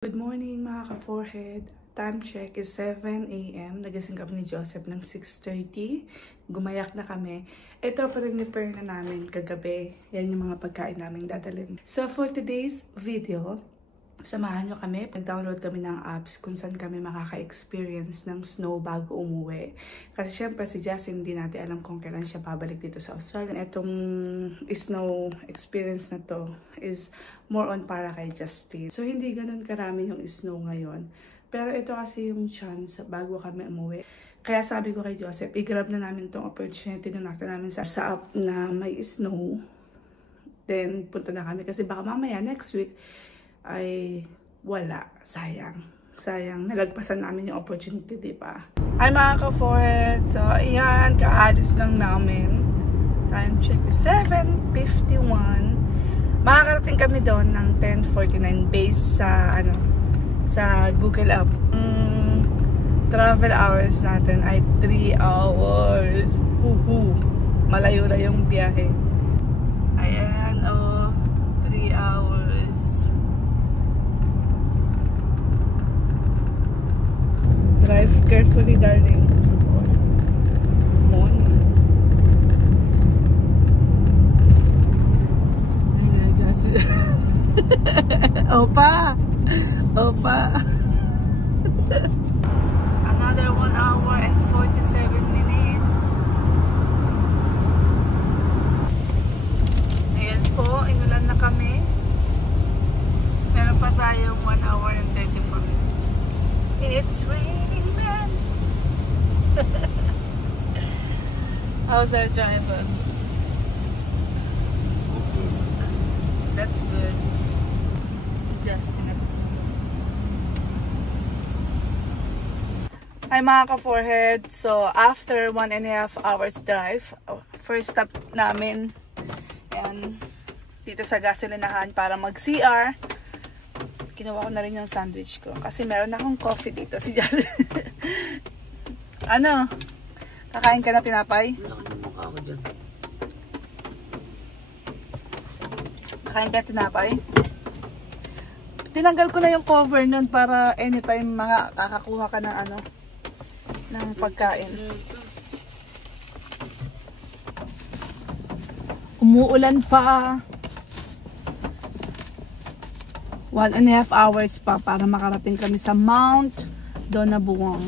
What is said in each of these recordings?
Good morning mga ka-forehead. Time check is 7 AM. Nagising kami ni Joseph ng 6:30. Gumayak na kami. Ito pa rin prepare na namin kagabi. Yan yung mga pagkain namin dadalhin. So for today's video, samahan nyo kami. Nag-download kami ng apps kung saan kami makaka-experience ng snow bago umuwi. Kasi syempre si Justin hindi natin alam kung kailan siya babalik dito sa Australia. Itong snow experience na to is more on para kay Justin. So hindi ganun karami yung snow ngayon. Pero ito kasi yung chance bago kami umuwi. Kaya sabi ko kay Joseph, i-grab na namin tong opportunity na nakita namin sa app na may snow. Then punta na kami kasi baka mamaya next week ay wala. Sayang. Nalagpasan namin yung opportunity, di ba? Ay mga ka-forehead. So, ayan. Kaalis lang namin. Time check is 7:51. Makakarating kami doon ng 10:49 based sa Google App. Travel hours natin ay 3 hours. Malayo na yung biyahe. Ayan, 3 hours. Drive carefully, darling. Morning. Ayun, just Opa! Another 1 hour and 47 minutes. Ayan po, inulan na kami. Meron pa tayong 1 hour and 34 minutes. It's raining, man! How's our driver? That's good. Justin. Hi mga ka-forehead. So, after 1.5 hours drive, first stop namin and dito sa gasolinahan para mag-CR. Ginawa ko na rin yung sandwich ko kasi meron akong coffee dito. Si Justin. Ano? Kakain ka na tinapay? Malaki ng mukha ko dyan. Kakain ka tinapay? Tinanggal ko na yung cover nun para anytime makakakuha ka ng ng pagkain. Umuulan pa. 1.5 hours pa para makarating kami sa Mount Donabuang.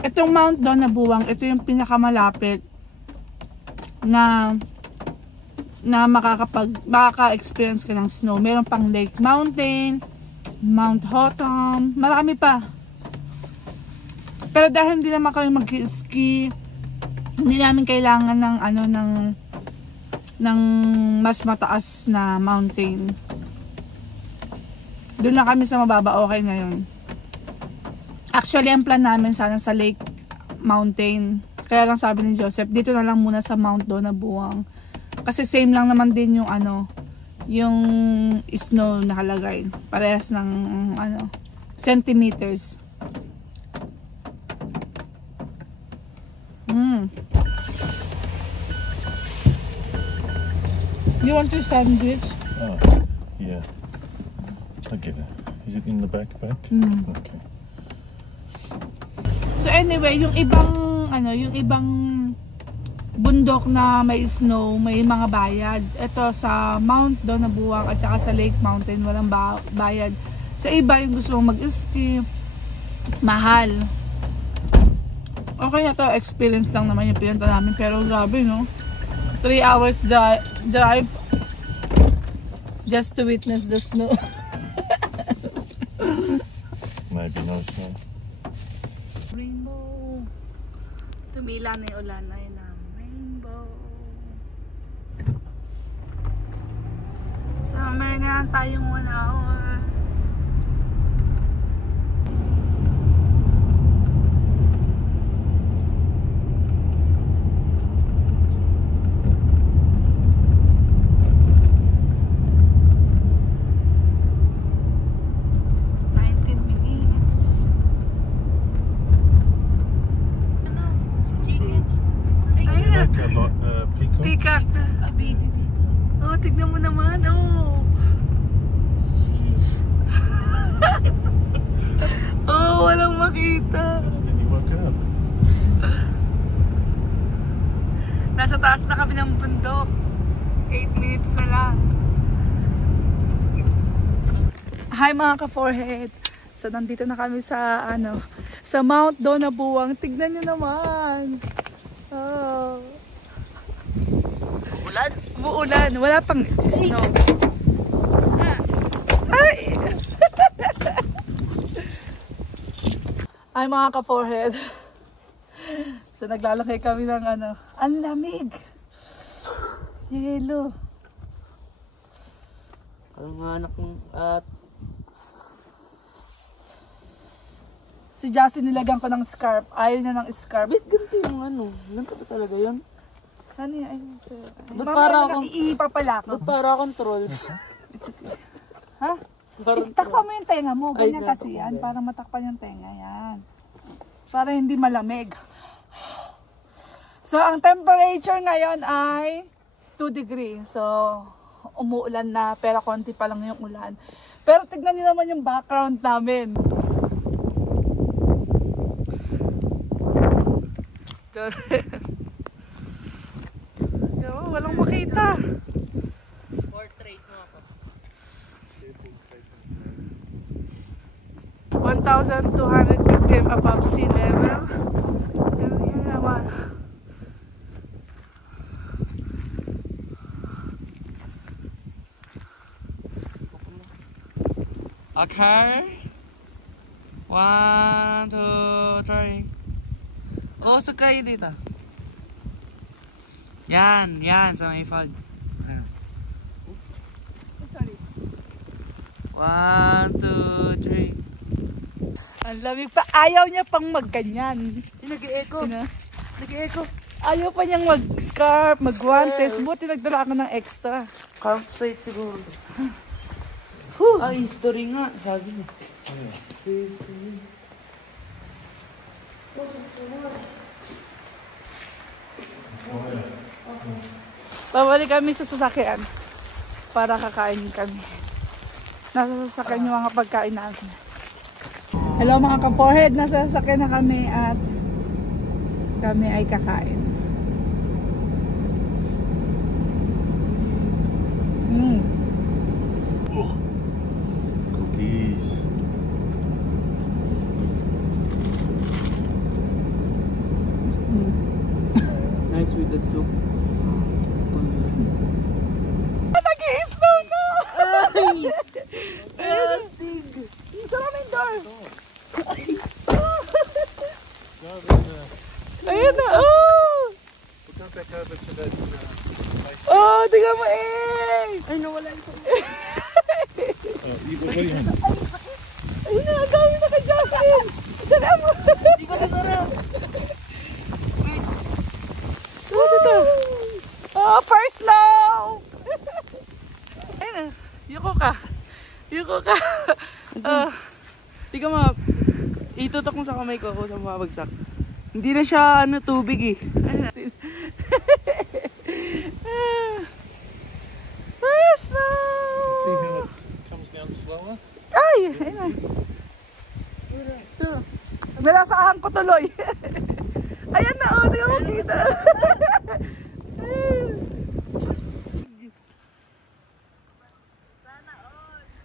Itong Mount Donabuang, ito yung pinakamalapit na makaka-experience ka ng snow. Meron pang Lake Mountain, Mount Hotham, marami pa. Pero dahil hindi naman kami mag-ski, hindi namin kailangan ng mas mataas na mountain. Doon lang kami sa mababa, okay na yun. Actually, ang plan namin sana sa Lake Mountain. Kaya lang sabi ni Joseph, dito na lang muna sa Mount Donabuang. Kasi same lang naman din yung yung snow nakalagay. Parehas ng centimeters. You want your sandwich? Oh, yeah. I get it. Is it in the backpack? Okay. So anyway, yung ibang bundok na may snow, may mga bayad. Ito sa Mount Donabuang at saka sa Lake Mountain, walang bayad. Sa iba, yung gusto mong mag-ski, mahal. Okay na to, experience lang naman yung pinunta namin. Pero grabe, no? 3 hours drive just to witness the snow. Maybe no snow. Rainbow. Tumila na yung ulan. Ayun na. Rainbow. So, meron na tayong 1 hour. Ayun. peacock. Peacock. A baby peacock. Oh, tignan mo naman. Oh. Oh, walang makita. Then you woke up. Nasa taas na kami ng bundok. 8 minutes na lang. Hi mga ka-forehead. So nandito na kami sa sa Mount Donabuang. Tignan nyo naman. Oh. Ulan? Uulan. Wala pang snow. Ay! Ay mga ka-forehead. So naglalakay kami ng ang lamig. Yelo. Ang anak ng at Si Jassy nilagyan ko ng scarf. Ayaw niya ng scarf. Ba't ganito yung ganito ba talaga yun? Ano yan? Ba't para akong Ipapala ko. Ba't para akong trolls? It's okay. Ha? Parang Takpan mo yung tenga mo. Ganyan Ay, kasi yan. Para matakpan yung tenga. Yan. Para hindi malamig. So, ang temperature ngayon ay 2 degrees. So, umuulan na. Pero konti pa lang yung ulan. Pero tignan niyo naman yung background namin. Walang makita. portrait mo ako. 1,200 km above sea level. Yan naman. Okay. 1, 2, 3. Oh, sakay dito. Yan, sa may fog. Ayan. Sorry. 1, 2, 3. Ang lamig pa. Ayaw niya pang magganyan. Nag-e-echo. Ano? Nag-e-echo. Ayaw pa niyang mag-scarf, mag-guantes. Buti nagdala ako ng extra. Campsite siguro. History nga, sabi niya. Babalik kami sa sasakyan para kakain kami. Nasa sasakyan yung mga pagkain natin. Hello mga ka-forehead, nasa sasakyan na kami at kami ay kakain. Cookies. Nice with the soup. Nag-i-snow na! Astig! Sara mo yung door! No, there's Ayan na! Oh! we'll go back over to that place. Oh! Tingnan mo eh! Ay, nawala ito. What do you mean? Ayun na! Ang dami na kay Justin! Tingnan mo! Hindi ko nasarap. Dito! Oh! First snow! Ayun na! Yuko ka! Yuko ka! Tika ma, itutok mo sa kamay ko ako sa mabagsak. Hindi na siya tubig eh. First snow! See how it comes down slower? Ay! Ayun na! Ito. Binasahan ko tuloy. Ayan na! Oh! Tingnan mo kita!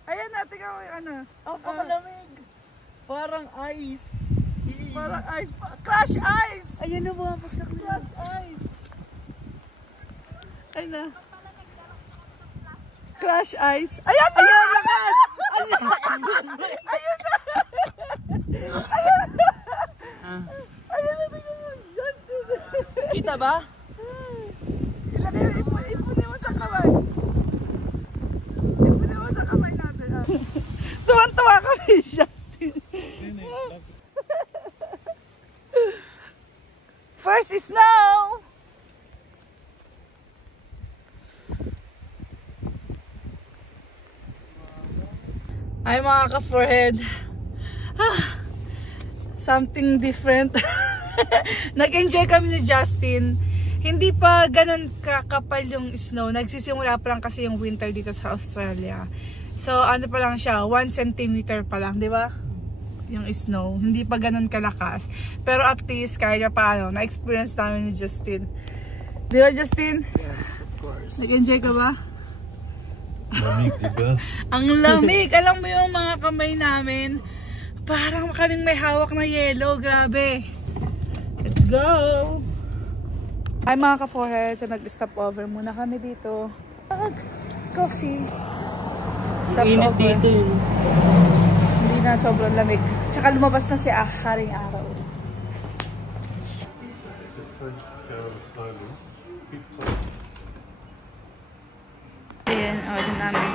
Ayan na! Tingnan mo yung Ang pakalamig. Parang ice. Parang ice. Crush ice! Ayan na mga pasak na. Crush ice! Ayun na. Crush ice. Ayan na! Ayan, lakas! Ayun na! Ayun na! Ayun na! Tingnan mo! Justin! Kita ba? Ilagay mo, ipunin mo sa kamay. Ipunin mo sa kamay natin. Tuwan-tuwa kami, Justin. First is snow! Ay mga ka-forehead. Something different. Nag-enjoy kami ni Justin. hindi pa ganun kakapal yung snow. Nagsisimula pa lang kasi yung winter dito sa Australia. So ano pa lang siya, 1 centimeter pa lang, di ba? Yung snow. Hindi pa ganun kalakas. Pero at least kahit paano, na-experience namin ni Justin. Di ba, Justin? Yes, of course. Nag-enjoy ka ba? Lamig, diba? Ang lamig. Alam mo yung mga kamay namin, parang kaming may hawak na yelo. Grabe. Let's go! Ay mga ka-forehead, so nag-stop over muna kami dito. Coffee. Stop Init over. dito yun. Hindi na sobrang lamig. Tsaka lumabas na si Haring Araw. Ayan, order namin.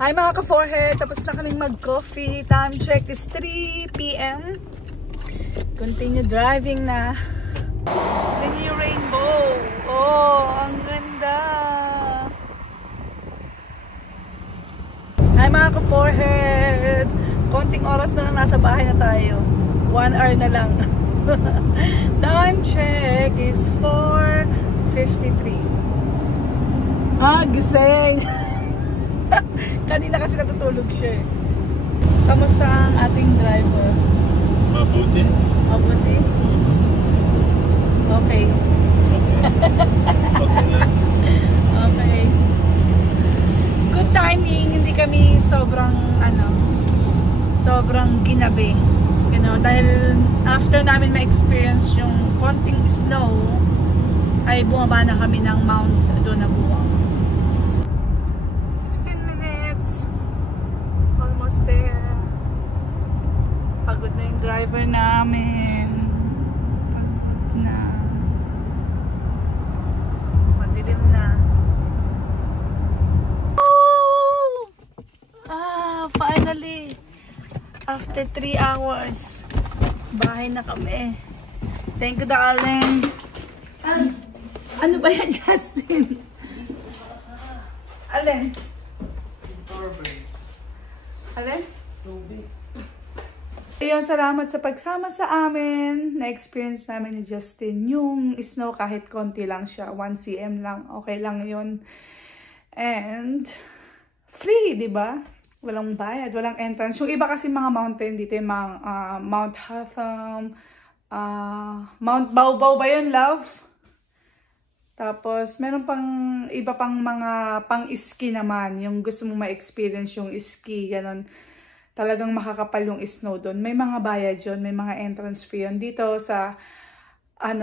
Hi mga ka-forehead, tapos na kaming mag-coffee. Time check is 3 p.m. Continue driving na. Then yung rainbow. Oh, ang ganda. Hi mga ka-forehead. Konting oras na lang nasa bahay na tayo. 1 hour na lang. Time check is 4:53. Gising. Kanina kasi natutulog siya eh. Kamusta ang ating driver? Mabuti? Mabuti? Okay. Okay. Good timing. Hindi kami sobrang ginabi. You know, dahil after namin ma-experience yung konting snow, ay bumaba na kami ng Mount Donabuang. 16 minutes. Almost there. Pagod na yung driver namin. Pagod na. Madilim na. Oh! Finally! After 3 hours, bahay na kami. Thank you, darling. Ano ba yan, Justin? Alin? Alin? Ayun, salamat sa pagsama sa amin. Na-experience namin ni Justin yung snow kahit konti lang siya. 1 cm lang. Okay lang yun. And free, di ba? Walang bayad, walang entrance. Yung iba kasi mga mountain dito, yung mga Mount Hatham, Mount Baobab ba yun, love? Tapos, meron pang iba pang mga pang-ski naman. Yung gusto mo ma-experience yung ski, ganun. Talagang makakapal yung snow doon. May mga bayad yun, may mga entrance fee yun. Dito sa,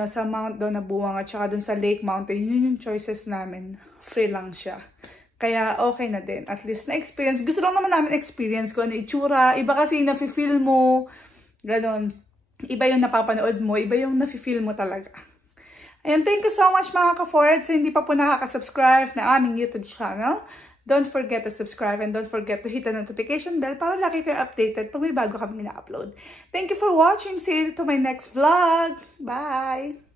sa Mount Donabuang at saka dun sa Lake Mountain, yun yung choices namin. Free lang siya. Kaya okay na din. At least na-experience. Gusto lang naman namin experience ko ano itsura. Iba kasi yung nafe-feel mo. Ganon. Iba yung napapanood mo. Iba yung nafe-feel mo talaga. Ayan, thank you so much mga ka-forehead. Sa hindi pa po nakaka-subscribe na aming YouTube channel, don't forget to subscribe and don't forget to hit the notification bell para lagi kayo updated pag may bago kami na-upload. Thank you for watching. See you to my next vlog. Bye!